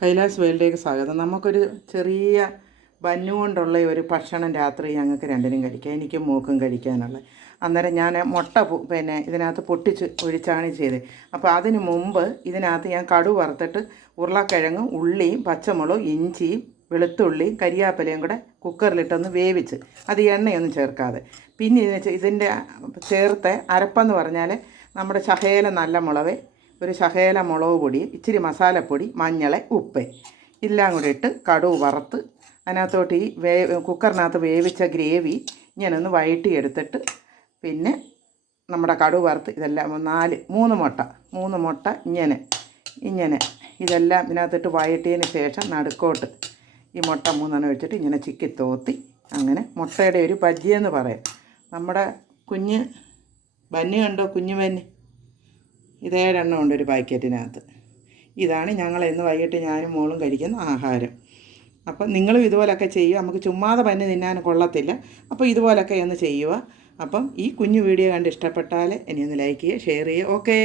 കൈലാസ് വേൾഡിലേക്ക് സ്വാഗതം. നമുക്കൊരു ചെറിയ ബന്നു കൊണ്ടുള്ള ഒരു ഭക്ഷണം രാത്രി ഞങ്ങൾക്ക് രണ്ടിനും കഴിക്കാം, എനിക്കും മോക്കും കഴിക്കാനുള്ള. അന്നേരം ഞാൻ മുട്ട ഇതിനകത്ത് പൊട്ടിച്ച് ഒഴിച്ചാണ് ചെയ്തത്. അപ്പോൾ അതിന് മുമ്പ് ഇതിനകത്ത് ഞാൻ കടുക് വറുത്തിട്ട് ഉരുളക്കിഴങ്ങും ഉള്ളിയും പച്ചമുളകും ഇഞ്ചിയും വെളുത്തുള്ളിയും കരിയാപ്പിലയും കൂടെ കുക്കറിലിട്ടൊന്ന് വേവിച്ച്, അത് എണ്ണയൊന്നും ചേർക്കാതെ. പിന്നെ ഇതിൻ്റെ ചേർത്ത് അരപ്പെന്ന് പറഞ്ഞാൽ നമ്മുടെ ശകേല നല്ല മുളക്, ഒരു ശകേല മുളക് പൊടി, ഇച്ചിരി മസാലപ്പൊടി, മഞ്ഞൾ, ഉപ്പ് എല്ലാം കൂടി ഇട്ട് കടുക് വറുത്ത് അതിനകത്തോട്ട് ഈ കുക്കറിനകത്ത് വേവിച്ച ഗ്രേവി ഇങ്ങനെ ഒന്ന് വഴറ്റിയെടുത്തിട്ട്, പിന്നെ നമ്മുടെ കടുക് വറുത്ത് ഇതെല്ലാം മൂന്ന് മുട്ട ഇങ്ങനെ ഇതെല്ലാം ഇതിനകത്തിട്ട് വഴറ്റിയതിന് ശേഷം നടുക്കോട്ട് ഈ മുട്ട 3 വെച്ചിട്ട് ഇങ്ങനെ ചിക്കി തോത്തി, അങ്ങനെ മുട്ടയുടെ ഒരു ബജ്ജിയെന്ന് പറയാം. നമ്മുടെ കുഞ്ഞ് ബന്ന് കണ്ടോ, കുഞ്ഞു ബന്ന് ഇതേ എണ്ണം ഉണ്ട് ഒരു പാക്കറ്റിനകത്ത്. ഇതാണ് ഞങ്ങൾ ഇന്ന് വൈകിട്ട് ഞാനും മോളും കഴിക്കുന്ന ആഹാരം. അപ്പം നിങ്ങളും ഇതുപോലൊക്കെ ചെയ്യുക. നമുക്ക് ചുമ്മാതെ ബന്ന് തിന്നാൻ കൊള്ളത്തില്ല. അപ്പോൾ ഇതുപോലൊക്കെ ഒന്ന് ചെയ്യുക. അപ്പം ഈ കുഞ്ഞു വീഡിയോ കണ്ട് ഇഷ്ടപ്പെട്ടാൽ ഇനി ഒന്ന് ലൈക്ക് ചെയ്യുക, ഷെയർ ചെയ്യുക. ഓക്കേ.